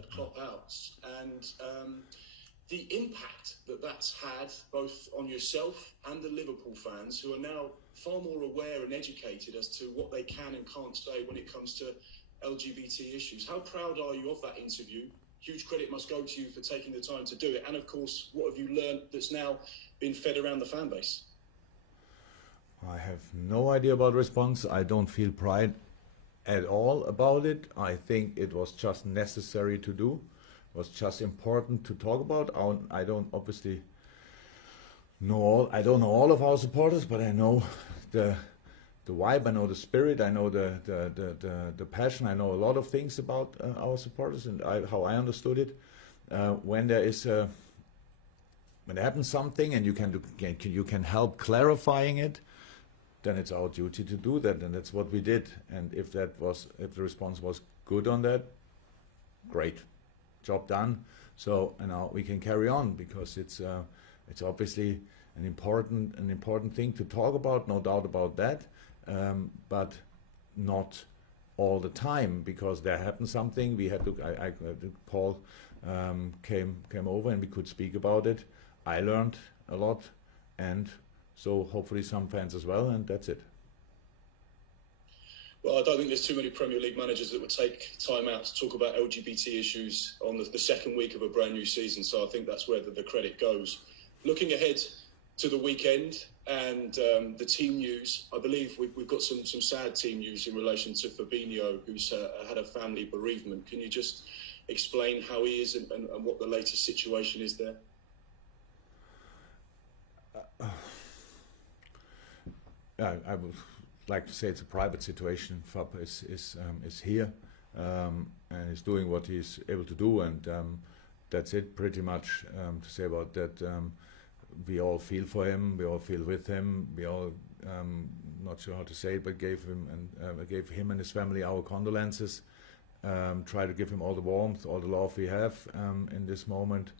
at Klopp House, and the impact that that's had both on yourself and the Liverpool fans, who are now far more aware and educated as to what they can and can't say when it comes to LGBT issues. How proud are you of that interview? Huge credit must go to you for taking the time to do it. And of course, what have you learned that's now been fed around the fan base? I have no idea about response. I don't feel pride at all about it. I think it was just necessary to do. It was just important to talk about. I don't obviously know I don't know all of our supporters, but I know the vibe, I know the spirit, I know the passion, I know a lot of things about our supporters and how I understood it. When there happens something and you can help clarifying it, then it's our duty to do that, and that's what we did. And if the response was good on that, great, job done. So now we can carry on, because it's obviously an important thing to talk about, no doubt about that. But not all the time, because there happened something. We had to. Paul came over and we could speak about it. I learned a lot, and so hopefully some fans as well, and that's it. Well, I don't think there's too many Premier League managers that would take time out to talk about LGBT issues on the second week of a brand new season. So I think that's where the credit goes. Looking ahead to the weekend and the team news, I believe we've got some sad team news in relation to Fabinho, who's had a family bereavement. Can you just explain how he is and what the latest situation is there? I would like to say it's a private situation. Fab is here and is doing what he's able to do, and that's it pretty much to say about that. We all feel for him, we all feel with him, we all, not sure how to say it, but gave him and his family our condolences. Try to give him all the warmth, all the love we have in this moment,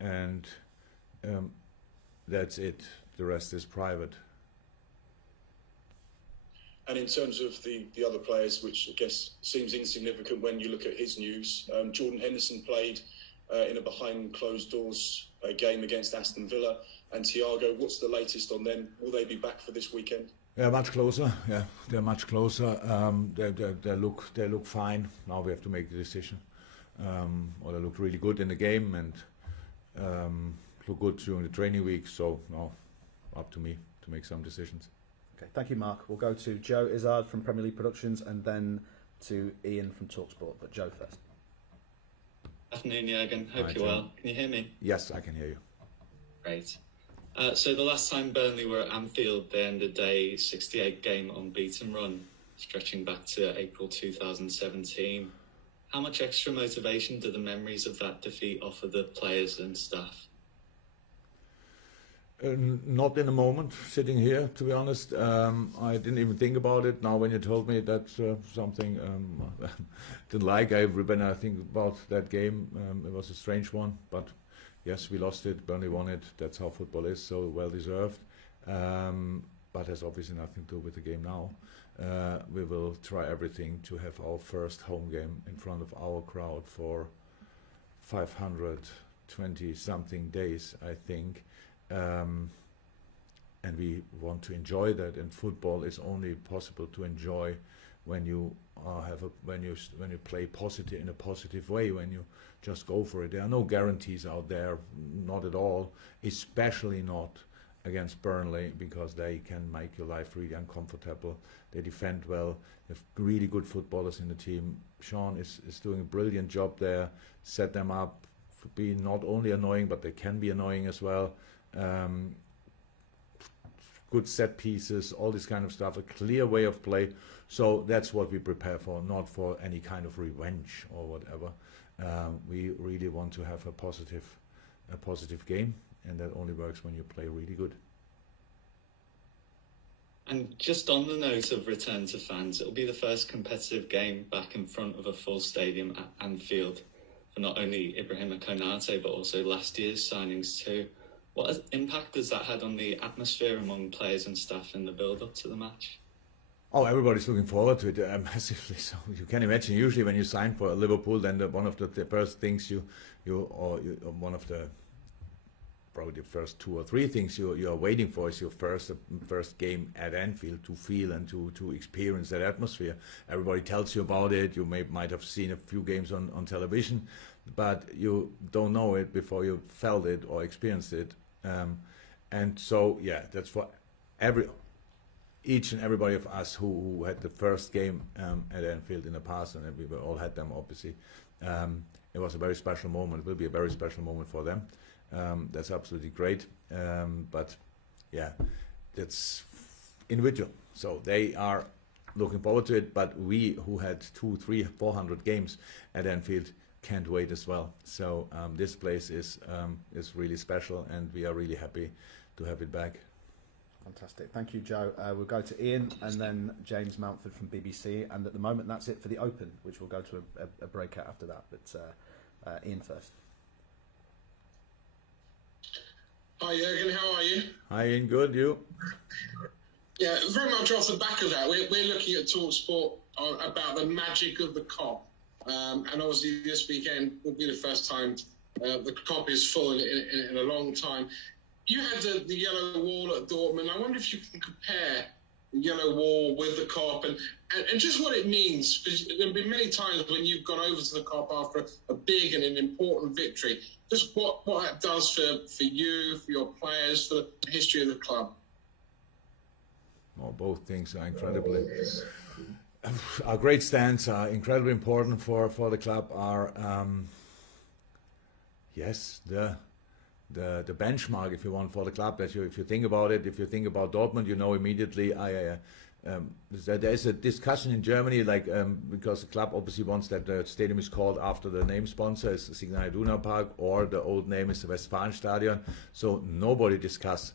and that's it. The rest is private. And in terms of the other players, which I guess seems insignificant when you look at his news, Jordan Henderson played in a behind closed doors game against Aston Villa, and Thiago, what's the latest on them? Will they be back for this weekend? Yeah, much closer. Yeah, they're much closer. They look fine. Now we have to make the decision. Or they look really good in the game and look good during the training week. So now, up to me to make some decisions. Okay, thank you, Mark. We'll go to Joe Izzard from Premier League Productions and then to Ian from TalkSport. But Joe first. Afternoon, Jürgen. Hope you're well. Can you hear me? Yes, I can hear you. Great. So the last time Burnley were at Anfield, they ended a 68-game unbeaten run, stretching back to April 2017. How much extra motivation do the memories of that defeat offer the players and staff? Not in a moment, sitting here, to be honest. I didn't even think about it. Now when you told me, that's something I didn't like. When I think about that game, it was a strange one. But yes, we lost it, Burnley won it. That's how football is, so well deserved. But has obviously nothing to do with the game now. We will try everything to have our first home game in front of our crowd for 520-something days, I think. And we want to enjoy that, and football is only possible to enjoy when you when you play positive in a positive way, when you just go for it. There are no guarantees out there, not at all, especially not against Burnley, because they can make your life really uncomfortable. They defend well, they have really good footballers in the team. Sean is doing a brilliant job there, set them up to be not only annoying, but they can be annoying as well. Good set pieces, all this kind of stuff, a clear way of play. So that's what we prepare for, not for any kind of revenge or whatever. We really want to have a positive game, and that only works when you play really good. And just on the note of return to fans, it'll be the first competitive game back in front of a full stadium at Anfield for not only Ibrahima Konate but also last year's signings too. What impact has that had on the atmosphere among players and staff in the build-up to the match? Oh, everybody's looking forward to it massively. So you can imagine. Usually, when you sign for Liverpool, then one of the first things or one of the probably the first 2 or 3 things you are waiting for is your first game at Anfield, to feel and to experience that atmosphere. Everybody tells you about it. You might have seen a few games on television, but you don't know it before you felt it or experienced it. And so, yeah, that's for each and everybody of us who had the first game at Anfield in the past, and we all had them, obviously. It was a very special moment. It will be a very special moment for them. That's absolutely great. But yeah, it's individual. So they are looking forward to it, but we who had 200, 300, 400 games at Anfield can't wait as well. So this place is really special, and we are really happy to have it back. Fantastic. Thank you, Joe. We'll go to Ian and then James Mountford from BBC. And at the moment, that's it for the Open, which we'll go to a breakout after that. But Ian first. Hi Jürgen, how are you? Hi Ian, good, you? Yeah, very much off the back of that, we're looking at TalkSport about the magic of the Kop. And obviously this weekend will be the first time the Kop is full in a long time. You had the yellow wall at Dortmund. I wonder if you can compare the yellow wall with the Kop and just what it means. Because there have been many times when you've gone over to the Kop after a big and an important victory. Just what that does for you, for your players, for the history of the club. Well, both things are incredibly. Our great stands are incredibly important for the club. Yes, the benchmark, if you want, for the club. That if you think about it, if you think about Dortmund, you know immediately. There is a discussion in Germany, because the club obviously wants that the stadium is called after the name sponsor, is Signal Iduna Park, or the old name is the Westfalenstadion. So nobody discussed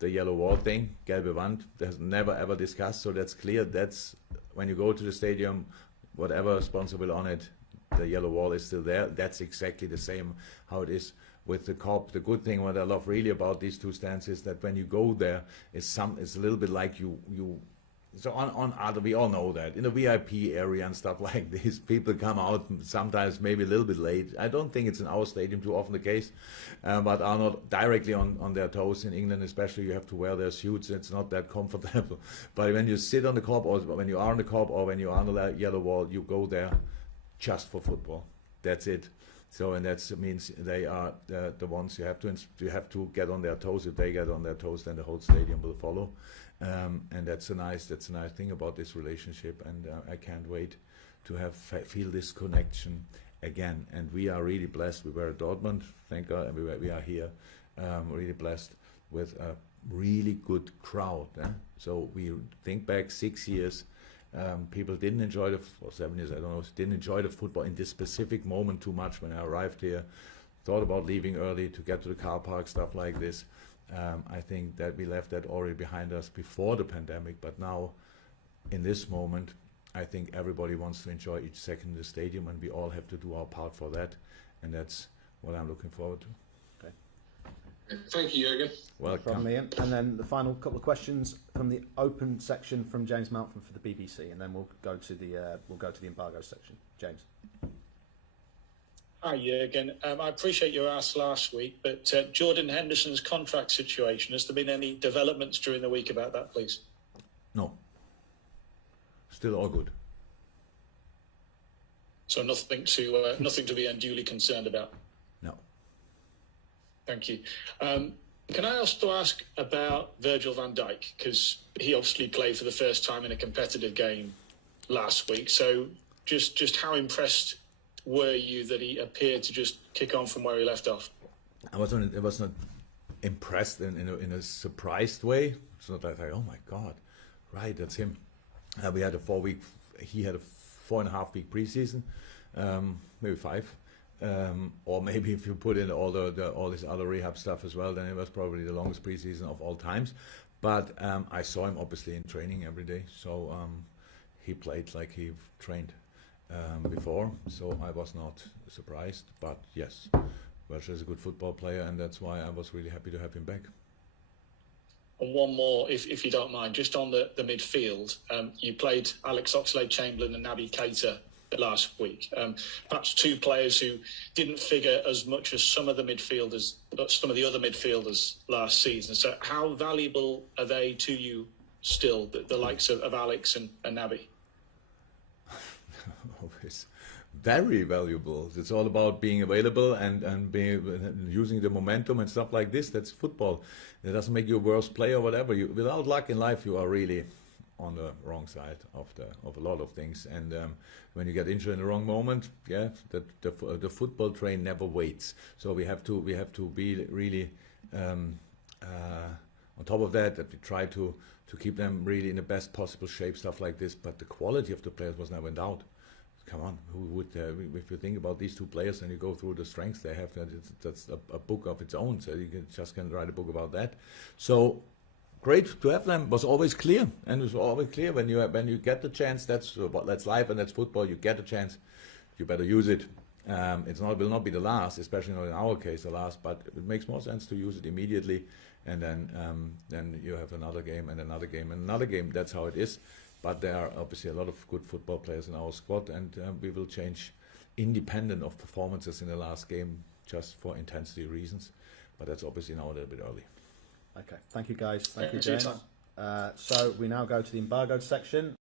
the yellow wall thing, gelbe Wand. There's never ever discussed. So that's clear. That's when you go to the stadium, whatever sponsor will on it, the yellow wall is still there. That's exactly the same how it is with the Kop. The good thing, what I love really about these two stands, is that when you go there, it's a little bit like you. So on other, we all know that in the VIP area and stuff like this, people come out sometimes maybe a little bit late. I don't think it's in our stadium too often the case, but are not directly on their toes. In England especially, you have to wear their suits. It's not that comfortable. But when you sit on the Kop, or when you are on the Kop, or when you are on the yellow wall, you go there just for football. That's it. So, and that means they are the ones you have to get on their toes. If they get on their toes, then the whole stadium will follow. And that's a nice thing about this relationship. And I can't wait to feel this connection again. And we are really blessed. We were at Dortmund, thank God, and we are here, really blessed with a really good crowd. So we think back 6 years. People didn't enjoy or 7 years, I don't know, didn't enjoy the football in this specific moment too much when I arrived here. Thought about leaving early to get to the car park, stuff like this. I think that we left that already behind us before the pandemic, but now in this moment, I think everybody wants to enjoy each second in the stadium, and we all have to do our part for that, and that's what I'm looking forward to. Thank you, Jürgen. Welcome. From Ian. And then the final couple of questions from the Open section from James Mountford for the BBC, and then we'll go to the embargo section. James. Hi, Jürgen. I appreciate your ask last week, but Jordan Henderson's contract situation, has there been any developments during the week about that, please? No. Still all good. So nothing to be unduly concerned about? No. Thank you. Can I also ask about Virgil van Dyke? Because he obviously played for the first time in a competitive game last week. So just how impressed were you that he appeared to just kick on from where he left off? I was not impressed in a surprised way. It's not like, oh my God, right, that's him. We had he had a 4.5 week preseason, maybe 5. Or maybe if you put in all this other rehab stuff as well, then it was probably the longest preseason of all times. But I saw him obviously in training every day, so he played like he trained before, so I was not surprised. But yes, Virgil is a good football player, and that's why I was really happy to have him back. And one more, if you don't mind, just on the midfield. You played Alex Oxlade-Chamberlain and Naby Keita last week. Perhaps two players who didn't figure as much as some of the other midfielders last season. So how valuable are they to you still, the likes of Alex and Naby? Always very valuable. It's all about being available and using the momentum and stuff like this. That's football. It doesn't make you a worse player or whatever. Without luck in life, you are really on the wrong side of a lot of things. And when you get injured in the wrong moment, the football train never waits. So we have to be really on top of that we try to keep them really in the best possible shape, stuff like this. But the quality of the players was never in doubt. Come on, who would? If you think about these two players and you go through the strengths they have, that's a book of its own. So you can write a book about that. So great to have them. Was always clear, and it was always clear when you get the chance. That's life and that's football. You get a chance, you better use it. Will not be the last, especially not in our case the last. But it makes more sense to use it immediately, and then you have another game and another game and another game. That's how it is. But there are obviously a lot of good football players in our squad, and we will change independent of performances in the last game just for intensity reasons. But that's obviously now a little bit early. Okay, thank you guys. Thank you, James. So we now go to the embargoed section.